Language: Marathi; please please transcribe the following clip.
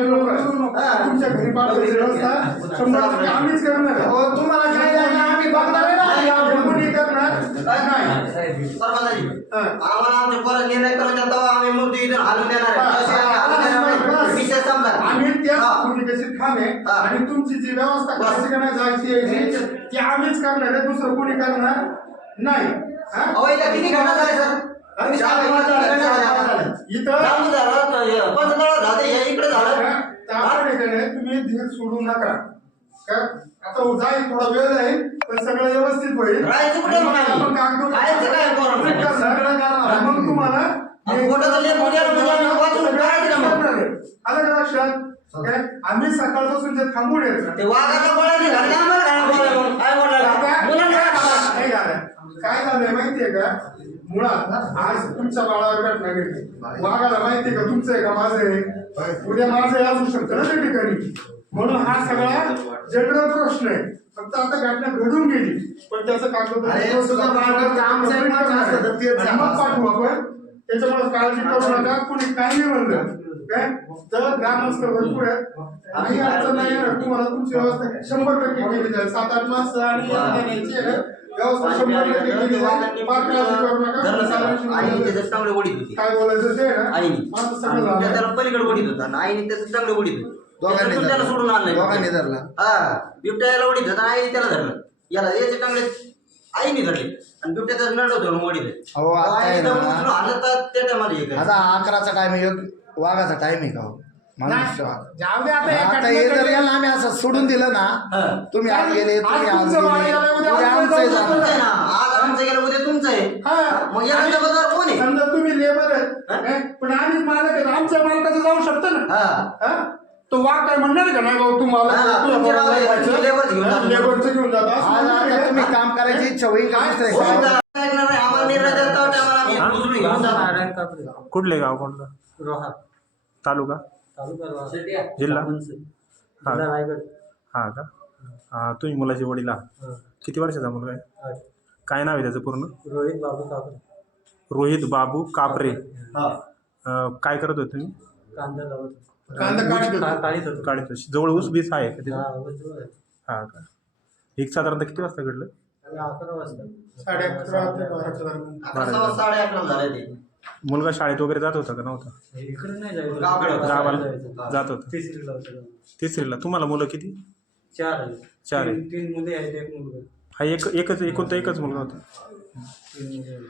तुमच्या घरी पाठवायची व्यवस्था शंभर आम्हीच करणार आहे. तुम्हाला काय द्यायचं आम्ही बघणार आहे ना या कोणी करणार नाही. सरपंचाजी आम्हाला आमच्या परत निर्णय करून द्या तेव्हा आम्ही मूर्ती इथून हालून देणार आहे. तशी आम्ही हालून देणार नाही. विषय आम्ही त्या हा. हा. आणि तुमची जी व्यवस्था बस. करणार जायची यायची ती आम्हीच करणार आहे. दुसरं कोणी करणार नाही. हा? अहो इथं किती घटना झाल्या सर? आणि चार पाच घटना झाल्या. इथं जांबू झालं पंचतळा झालं हे इकडे झालं. त्या ठिकाणी तुम्ही धीर सोडू नका. का आता जाईल थोडा वेळ जाईल पण सगळं व्यवस्थित होईल राहायचं कुठे मग आम्ही? आपण कागदोपत्री- राहायचं काय पोरांनो? सगळं करणार आहे. मग तुम्हाला अहो, खोटं तर लेकरू द्यायला आम्ही वाचून काढायचं ना मग. करणार आहे. आलं का लक्षात काय? आम्ही सकाळपासून जे थांबून येत ते वाघाचा गोळा निघाला ना आम्हाला काय बोलायला मग? काय बोलायला मुलांना काय बोलायला? काय झालं काय झालंय माहितीये का मुळात आज तुमच्या बाळावर घटना घडली वाघाला माहितीये का तुमचं आहे का माझं आहे उद्या माझं आहे असू शकतं ना त्या ठिकाणी म्हणून हा सगळा जनरल प्रश्न आहे. फक्त आता घटना घडून गेली. पण त्याचं पाठवू आपण. त्याच्यामुळे काळजी करू नका. कुणी काही नाही म्हणलं. काय? तर ग्रामस्थ भरपूर आहेत. आणि अडचण नाही येणार तुम्हाला तुमची व्यवस्था शंभर टक्के केली जाईल. सात आठ माणसं आणि व्यवस्था शंभर टक्के केली जाईल. फार काळजी करू नका. काय बोलायचं ते ना? माझं सगळं पलीकडे ओढीत होता. आईने त्याचं चांगलं ओढीत होती. दोघांनी त्याला सोडून आणलं दोघांनी धरला हा बिबट्या याला ओढीत होता आईने त्याला धरलं याला याचे चांगले आईने धरले आणि बिबट्याचं नड होतं ओढीत अहो, आता आहे आईने ना. तर उचलून आणलं तर त्या टायमाला हे करायचं. आता अकराचा टाइम आहे योग वाघाचा टाइम आहे का हो? मला नाही, विश्वास. जाऊ दे आता आता एका हे जर ठिकाणी- याला आम्ही असं सोडून दिलं ना हा. तुम्ही आज गेले आज तुम्ही आज तुमचं गेले गेलं, उद्या उद्या आमचं आमचं आहे जाऊ जाणार. तुमचं आहे ना आज आमचं गेलं उद्या तुमचं आहे हा. मग या जबाबदार कोण आहे समजा तुम्ही लेबर हा? पण आम्ही मालक आमच्या मालकाचं जाऊ शकतं ना हा हा? तो वाघ काय म्हणणार का? नाही भाऊ तुम्हाला हा, तुमचे आहे, लेबरचं घेऊन जाता. लेबरचं घेऊन जाता असं आज म्हणणार आता का? तुम्ही काम करायची इच्छा होईल का दुसरं कोण काय? काय ऐकणार नाही. आम्हाला निर्णय देता टायमाला आम्ही उचलून घेऊन जातो कुठले गाव कोणतं? तालुका? जिल्हा? हा. हा का? हा तुम्ही मुलाचे वडील आहात. किती वर्षाचा मुलगा आहे? काय नाव आहे त्याचं पूर्ण? रोहित बाबू कापडे रोहित बाबू कापरे. हा. अं, काय करत होते तुम्ही? कांदा लावत कांदा काढत होतो. का- काढीत होतो काढत होते. जवळ ऊस बीस आहे का तिथं हा. हा का एक साधारणतः किती वाजता घडलं आणि अकरा वाजता साडे अकरा ते बाराच्या दरम्यान. आता सव्वा साडे अकरा झाले ते मुलगा शाळेत वगैरे जात होता का नव्हता इकडे नाही जायचं गावाकडे होतं. गावाला. जात होता तिसरीला होतं. तिसरीला तुम्हाला मुलं किती चार आहे चार आहे. तीन- तीन मुले आहेत एक मुलगा हा एक एकच एकोणता एकच मुलगा होता तीन मुले आहेत.